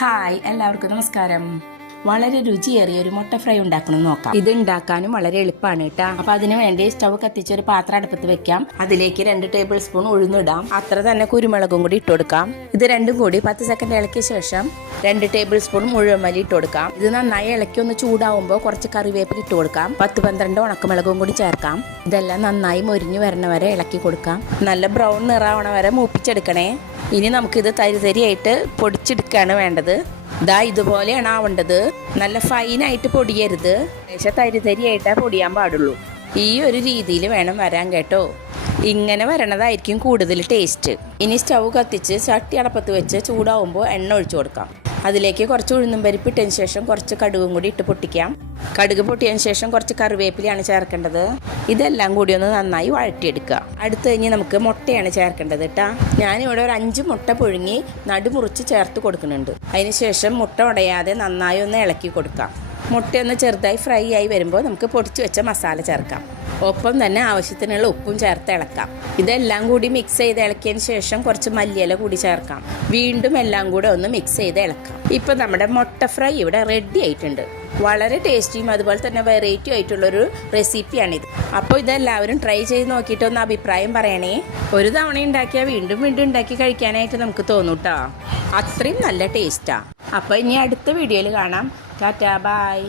Hi, എല്ലാവർക്കും നമസ്കാരം. വളരെ രുചിയേറിയ ഒരു മുട്ട ഫ്രൈ ഉണ്ടാക്കണം നോക്കാം. ഇത് ഉണ്ടാക്കാനും വളരെ എളുപ്പമാണ് കേട്ടോ. അപ്പൊ അതിനു വേണ്ടി സ്റ്റവ് കത്തിച്ച് ഒരു പാത്രം അടുപ്പത്ത് വെക്കാം. അതിലേക്ക് 2 ടേബിൾ സ്പൂൺ ഉഴുന്നിടാം. അത്ര തന്നെ കുരുമുളകും കൂടി ഇട്ട് കൊടുക്കാം. ഇത് രണ്ടും കൂടി 10 സെക്കൻഡ് ഇളക്കിയ ശേഷം 2 ടേബിൾ സ്പൂൺ മുഴുവൻ ഇട്ട് കൊടുക്കാം. ഇത് നന്നായി ഇളക്കി ഒന്ന് ചൂടാവുമ്പോൾ കുറച്ച് കറിവേപ്പില ഇട്ട് കൊടുക്കാം. 10-12 ഉണക്കമുളകും കൂടി ചേർക്കാം. ഇതെല്ലാം നന്നായി മൊരിഞ്ഞു വരണ വരെ ഇളക്കി കൊടുക്കാം. നല്ല ബ്രൗൺ നിറാവണ വരെ മൂപ്പിച്ചെടുക്കണേ. ഇനി നമുക്കിത് തരിതരിയായിട്ട് പൊടിച്ചെടുക്കുകയാണ് വേണ്ടത്. ഇതാ ഇതുപോലെയാണ് ആവേണ്ടത്. നല്ല ഫൈനായിട്ട് പൊടിയരുത്, പക്ഷെ തരിതരിയായിട്ടേ പൊടിയാൻ പാടുള്ളൂ. ഈ ഒരു രീതിയിൽ വേണം വരാൻ കേട്ടോ. ഇങ്ങനെ വരണതായിരിക്കും കൂടുതൽ ടേസ്റ്റ്. ഇനി സ്റ്റൗ കത്തിച്ച് ചട്ടി അടപ്പത്ത് വെച്ച് ചൂടാവുമ്പോൾ എണ്ണ ഒഴിച്ചു കൊടുക്കാം. അതിലേക്ക് കുറച്ച് ഉഴുന്നും പരിപ്പ് ഇട്ടതിന് ശേഷം കുറച്ച് കടുകും കൂടി ഇട്ട് പൊട്ടിക്കാം. കടുക് പൊട്ടിയതിന് ശേഷം കുറച്ച് കറിവേപ്പിലയാണ് ചേർക്കേണ്ടത്. ഇതെല്ലാം കൂടി ഒന്ന് നന്നായി വഴറ്റിയെടുക്കുക. അടുത്ത് കഴിഞ്ഞ് നമുക്ക് മുട്ടയാണ് ചേർക്കേണ്ടത് കേട്ടോ. ഞാനിവിടെ ഒരു 5 മുട്ട പുഴുങ്ങി നടുമുറിച്ച് ചേർത്ത് കൊടുക്കുന്നുണ്ട്. അതിനുശേഷം മുട്ട ഉടയാതെ നന്നായി ഒന്ന് ഇളക്കി കൊടുക്കാം. മുട്ടയൊന്ന് ചെറുതായി ഫ്രൈ ആയി വരുമ്പോൾ നമുക്ക് പൊടിച്ച് വെച്ച മസാല ചേർക്കാം. ഒപ്പം തന്നെ ആവശ്യത്തിനുള്ള ഉപ്പും ചേർത്ത് ഇളക്കാം. ഇതെല്ലാം കൂടി മിക്സ് ചെയ്ത് ഇളക്കിയതിന് ശേഷം കുറച്ച് മല്ലിയില കൂടി ചേർക്കാം. വീണ്ടും എല്ലാം കൂടെ ഒന്ന് മിക്സ് ചെയ്ത് ഇളക്കാം. ഇപ്പം നമ്മുടെ മുട്ട ഫ്രൈ ഇവിടെ റെഡി ആയിട്ടുണ്ട്. വളരെ ടേസ്റ്റിയും അതുപോലെ തന്നെ വെറൈറ്റി ആയിട്ടുള്ളൊരു റെസിപ്പിയാണിത്. അപ്പോൾ ഇതെല്ലാവരും ട്രൈ ചെയ്ത് നോക്കിയിട്ട് ഒന്ന് അഭിപ്രായം പറയണേ. ഒരു തവണ ഉണ്ടാക്കിയാൽ വീണ്ടും വീണ്ടും ഉണ്ടാക്കി കഴിക്കാനായിട്ട് നമുക്ക് തോന്നും കേട്ടോ. അത്രയും നല്ല ടേസ്റ്റാണ്. അപ്പോൾ ഇനി അടുത്ത വീഡിയോയിൽ കാണാം. ടാറ്റാ, ബൈ.